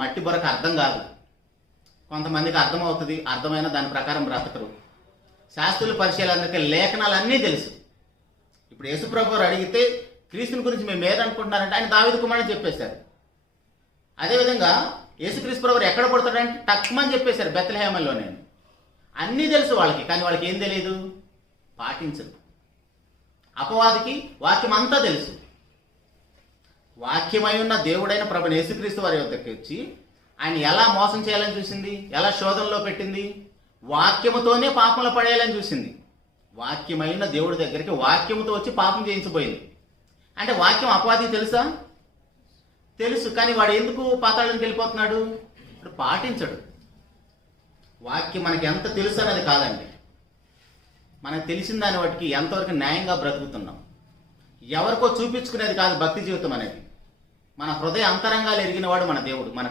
మట్టి బొరకు అర్థం కాదు. కొంతమందికి అర్థమవుతుంది, అర్థమైన దాని ప్రకారం బ్రతకరు. శాస్త్రుల పరిచయాలందరికీ లేఖనాలన్నీ తెలుసు. ఇప్పుడు యేసుప్రభు వారు అడిగితే క్రీస్తుని గురించి మేము ఏదనుకుంటున్నారంటే ఆయన దావీదు కుమారుడని చెప్పేశారు. అదేవిధంగా యేసుక్రీస్తు ప్రభు ఎక్కడ పుడతాడంటే టక్మని చెప్పేశారు, బెత్లెహేములోనే. అన్నీ తెలుసు వాళ్ళకి, కానీ వాళ్ళకి ఏం తెలియదు, పాటించదు. అపవాదికి వాక్యం అంతా తెలుసు. వాక్యమై ఉన్న దేవుడైన ప్రభుని యేసుక్రీస్తు వారి వద్దకు వచ్చి ఆయన ఎలా మోసం చేయాలని చూసింది, ఎలా శోధనలో పెట్టింది, వాక్యముతోనే పాపంలో పడేయాలని చూసింది. వాక్యమైన దేవుడి దగ్గరికి వాక్యముతో వచ్చి పాపం చేయించబోయింది. అంటే వాక్యం అపవాదికి తెలుసా? తెలుసు, కానీ వాడు ఎందుకు పాతాళానికి వెళ్ళిపోతున్నాడు? ఇప్పుడు పాటించడు. వాక్యం మనకి ఎంత తెలుసు అనేది కాదండి, మనకు తెలిసిన దాన్ని వాటికి ఎంతవరకు న్యాయంగా బ్రతుకుతున్నాం. ఎవరికో చూపించుకునేది కాదు భక్తి జీవితం అనేది. మన హృదయ అంతరంగాలు ఎరిగినవాడు మన దేవుడు. మన